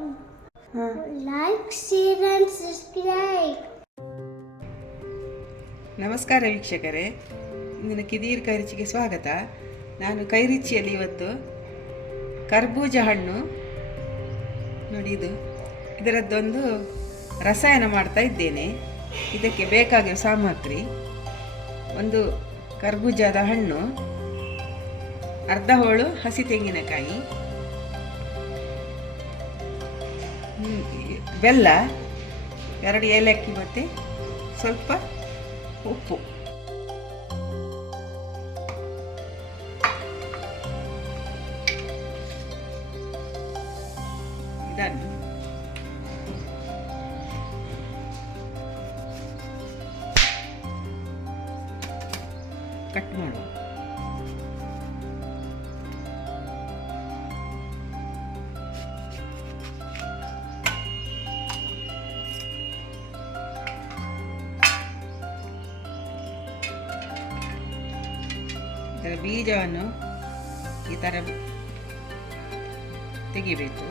Like, share and subscribe. ನಮಸ್ಕಾರ ವೀಕ್ಷಕರೇ, ಇಂದಿನ ಕಿದೀರ್ ಕೈರುಚಿಗೆ ಸ್ವಾಗತ. ನಾನು ಕೈರುಚಿಯಲ್ಲಿ ಇವತ್ತು ಕರ್ಬೂಜ ಹಣ್ಣು ನೋಡಿ, ಇದರದ್ದೊಂದು ರಸಾಯನ ಮಾಡ್ತಾ ಇದ್ದೇನೆ. ಇದಕ್ಕೆ ಬೇಕಾಗಿರೋ ಸಾಮಗ್ರಿ: ಒಂದು ಕರ್ಬೂಜದ ಹಣ್ಣು, ಅರ್ಧ ಹೋಳು ಹಸಿ ತೆಂಗಿನಕಾಯಿ, ಬೆಲ್ಲ, 2 ಏಲಕ್ಕಿ ಮತ್ತು ಸ್ವಲ್ಪ ಉಪ್ಪು. ಇದನ್ನು ಕಟ್ ಮಾಡುವ. ಇದರ ಬೀಜವನ್ನು ಈ ಥರ ತೆಗಿಬೇಕು.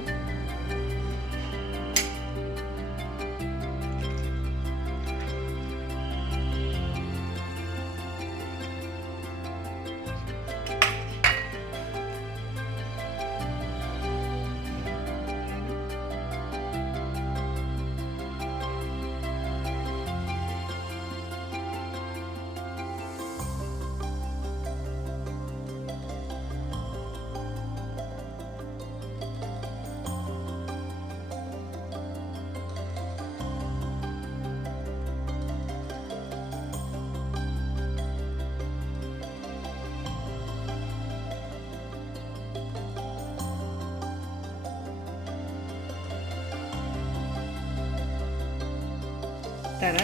ಥರ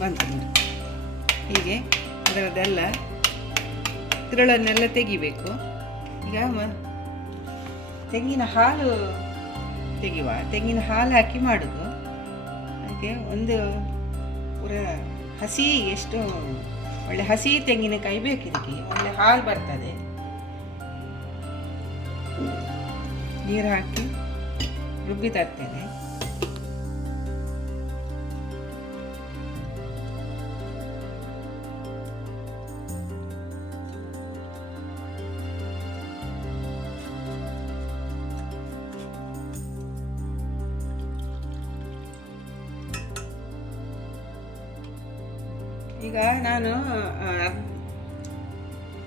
ಬಂತು ನೋಡಿ. ಹೀಗೆ ಅದರದ್ದೆಲ್ಲ ತಿರುಳನ್ನೆಲ್ಲ ತೆಗಿಬೇಕು. ಈಗ ತೆಂಗಿನ ಹಾಲು ತೆಗೆಯುವ. ತೆಂಗಿನ ಹಾಲು ಹಾಕಿ ಮಾಡೋದು. ಅದಕ್ಕೆ ಒಂದು ಪೂರ ಹಸಿ, ಎಷ್ಟು ಒಳ್ಳೆ ಹಸಿ ತೆಂಗಿನಕಾಯಿ ಬೇಕು. ಇದಕ್ಕೆ ಒಳ್ಳೆ ಹಾಲು ಬರ್ತದೆ. ನೀರು ಹಾಕಿ ರುಬ್ಬಿ ತರ್ತೇನೆ. ಈಗ ನಾನು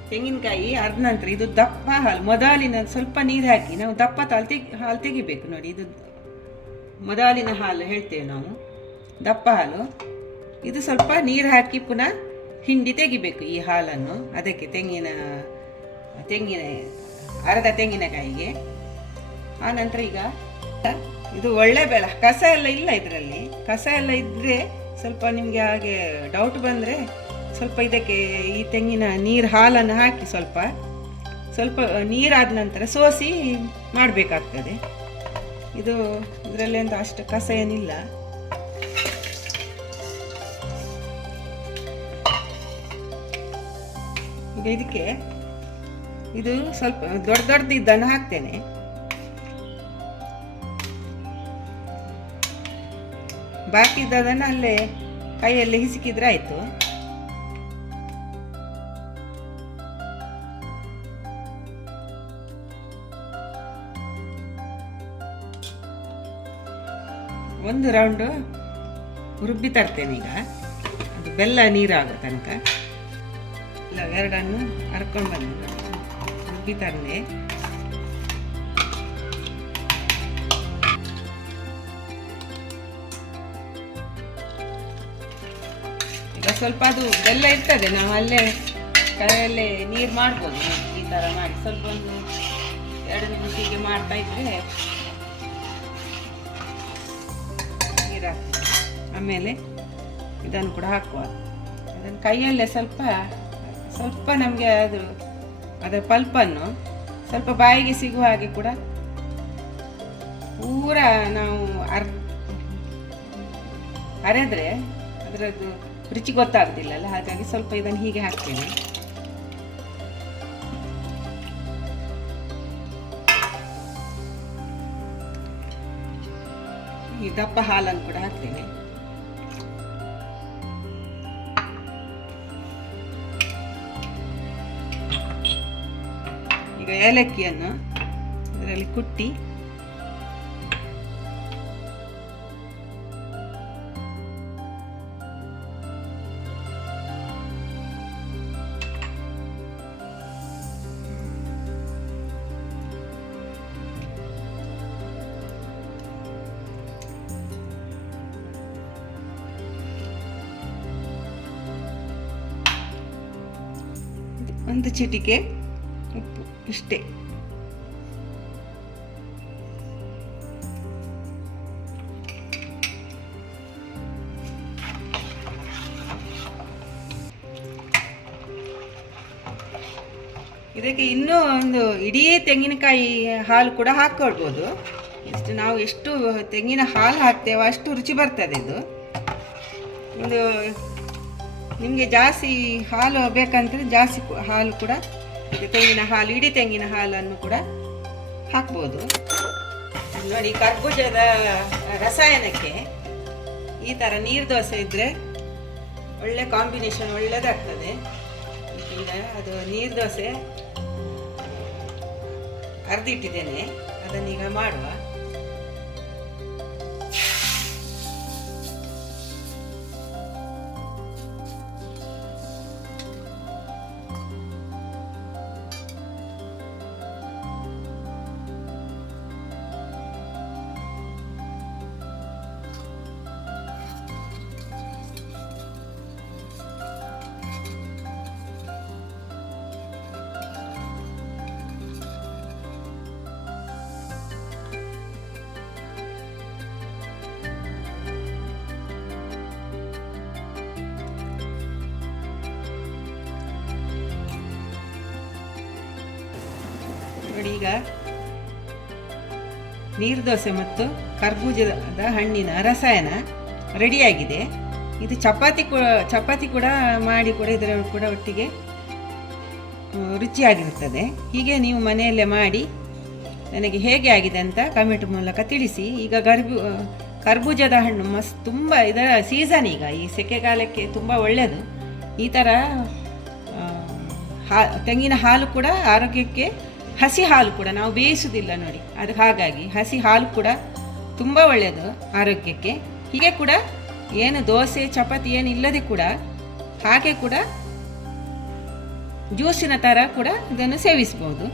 ತೆಂಗಿನಕಾಯಿ ಅರ್ಧ ನಂತರ ಇದು ದಪ್ಪ ಹಾಲು, ಮೊದಲಿನ ಸ್ವಲ್ಪ ನೀರು ಹಾಕಿ ನಾವು ದಪ್ಪ ಹಾಲು ತೆಗಿಬೇಕು ನೋಡಿ. ಇದು ಮೊದಲಿನ ಹಾಲು ಹೇಳ್ತೇವೆ ನಾವು, ದಪ್ಪ ಹಾಲು. ಇದು ಸ್ವಲ್ಪ ನೀರು ಹಾಕಿ ಪುನಃ ಹಿಂಡಿ ತೆಗಿಬೇಕು ಈ ಹಾಲನ್ನು. ಅದಕ್ಕೆ ತೆಂಗಿನ ಅರ್ಧ ತೆಂಗಿನಕಾಯಿಗೆ. ಆನಂತರ ಈಗ ಇದು ಒಳ್ಳೆ ಬೆಲ್ಲ, ಕಸ ಎಲ್ಲ ಇಲ್ಲ ಇದರಲ್ಲಿ. ಕಸ ಎಲ್ಲ ಇದ್ದರೆ ಸ್ವಲ್ಪ ನಿಮಗೆ ಹಾಗೆ ಡೌಟ್ ಬಂದರೆ ಸ್ವಲ್ಪ ಇದಕ್ಕೆ ಈ ತೆಂಗಿನ ಹಾಲನ್ನು ಹಾಕಿ ಸ್ವಲ್ಪ ನೀರಾದ ನಂತರ ಸೋಸಿ ಮಾಡಬೇಕಾಗ್ತದೆ. ಇದರಲ್ಲಿ ಅಂತ ಅಷ್ಟು ಕಸ ಏನಿಲ್ಲ. ಈಗ ಇದಕ್ಕೆ ಇದು ಸ್ವಲ್ಪ ದೊಡ್ಡದಿದ್ದನ್ನು ಹಾಕ್ತೇನೆ. ಬಾಕಿ ಇದ್ದದನ್ನು ಅಲ್ಲೇ ಕೈಯಲ್ಲಿ ಹಿಸುಕಿದ್ರೆ ಆಯಿತು. ಒಂದು ರೌಂಡು ರುಬ್ಬಿ ತರ್ತೇನೆ. ಈಗ ಅದು ಬೆಲ್ಲ ನೀರಾಗೋ ತನಕ ಇಲ್ಲ, 2 ಹರ್ಕೊಂಡು ಬಂದು ರುಬ್ಬಿ ತಂದೆ. ಈಗ ಸ್ವಲ್ಪ ಅದು ಬೆಲ್ಲ ಇರ್ತದೆ, ನಾವು ಅಲ್ಲೇ ಕೈಯಲ್ಲೇ ನೀರು ಮಾಡ್ಬೋದು. ಈ ಥರ ಮಾಡಿ ಸ್ವಲ್ಪ ಒಂದು 2 ನಿಮಿಷಕ್ಕೆ ಮಾಡ್ತಾ ಇದ್ರೆ ನೀರು ಹಾಕ್ತೀವಿ. ಆಮೇಲೆ ಇದನ್ನು ಕೂಡ ಹಾಕುವ. ಅದನ್ನು ಕೈಯಲ್ಲೇ ಸ್ವಲ್ಪ ನಮಗೆ ಅದರ ಪಲ್ಪನ್ನು ಸ್ವಲ್ಪ ಬಾಯಿಗೆ ಸಿಗುವ ಹಾಗೆ ಕೂಡ ಪೂರ ನಾವು ಅರೆದ್ರೆ ಅದರದ್ದು ರುಚಿ ಗೊತ್ತಾಗೋದಿಲ್ಲಲ್ಲ. ಹಾಗಾಗಿ ಸ್ವಲ್ಪ ಇದನ್ನು ಹೀಗೆ ಹಾಕ್ತೇನೆ. ಈ ದಪ್ಪ ಹಾಲನ್ನು ಕೂಡ ಹಾಕ್ತೇನೆ. ಈಗ ಏಲಕ್ಕಿಯನ್ನು ಇದರಲ್ಲಿ ಕುಟ್ಟಿ ಒಂದು ಚಿಟಿಕೆ ಉಪ್ಪು, ಇಷ್ಟೇ. ಇದಕ್ಕೆ ಇನ್ನೂ ಒಂದು ಇಡೀ ತೆಂಗಿನಕಾಯಿ ಹಾಲು ಕೂಡ ಹಾಕ್ಕೊಳ್ಬೋದು. ನಾವು ಎಷ್ಟು ತೆಂಗಿನ ಹಾಲು ಹಾಕ್ತೇವೋ ಅಷ್ಟು ರುಚಿ ಬರ್ತದೆ ಇದು. ಒಂದು ನಿಮಗೆ ಜಾಸ್ತಿ ಹಾಲು ಬೇಕಂದರೆ ಜಾಸ್ತಿ ಹಾಲು ಕೂಡ ತೆಂಗಿನ ಹಾಲು, ಇಡೀ ತೆಂಗಿನ ಹಾಲನ್ನು ಕೂಡ ಹಾಕ್ಬೋದು. ನೋಡಿ, ಕರ್ಬೂಜದ ರಸಾಯನಕ್ಕೆ ಈ ಥರ ನೀರು ದೋಸೆ ಇದ್ದರೆ ಒಳ್ಳೆ ಕಾಂಬಿನೇಷನ್, ಒಳ್ಳೆಯದಾಗ್ತದೆ. ಈಗ ಅದು ನೀರು ದೋಸೆ ಅರ್ದಿಟ್ಟಿದ್ದೇನೆ, ಅದನ್ನೀಗ ಮಾಡುವ. ನೋಡಿ, ಈಗ ನೀರು ದೋಸೆ ಮತ್ತು ಕರ್ಬೂಜದ ಹಣ್ಣಿನ ರಸಾಯನ ರೆಡಿಯಾಗಿದೆ. ಇದು ಚಪಾತಿ ಕೂಡ ಮಾಡಿ ಕೂಡ ಇದರ ಕೂಡ ಒಟ್ಟಿಗೆ ರುಚಿಯಾಗಿರುತ್ತದೆ. ಹೀಗೆ ನೀವು ಮನೆಯಲ್ಲೇ ಮಾಡಿ ನನಗೆ ಹೇಗೆ ಆಗಿದೆ ಅಂತ ಕಮೆಂಟ್ ಮೂಲಕ ತಿಳಿಸಿ. ಈಗ ಕರ್ಬೂಜದ ಹಣ್ಣು ತುಂಬ ಇದರ ಸೀಸನ್, ಈಗ ಈ ಸೆಕೆಗಾಲಕ್ಕೆ ತುಂಬ ಒಳ್ಳೆಯದು. ಈ ಥರ ತೆಂಗಿನ ಹಾಲು ಕೂಡ ಆರೋಗ್ಯಕ್ಕೆ, ಹಸಿ ಹಾಲು ಕೂಡ ನಾವು ಬೇಯಿಸುವುದಿಲ್ಲ ನೋಡಿ, ಅದು ಹಾಗಾಗಿ ಹಸಿ ಹಾಲು ಕೂಡ ತುಂಬ ಒಳ್ಳೆಯದು ಆರೋಗ್ಯಕ್ಕೆ. ಹೀಗೆ ಕೂಡ ಏನು ದೋಸೆ ಚಪಾತಿ ಏನು ಇಲ್ಲದೆ ಕೂಡ ಹಾಗೆ ಕೂಡ ಜ್ಯೂಸಿನ ಥರ ಕೂಡ ಇದನ್ನು ಸೇವಿಸ್ಬೋದು.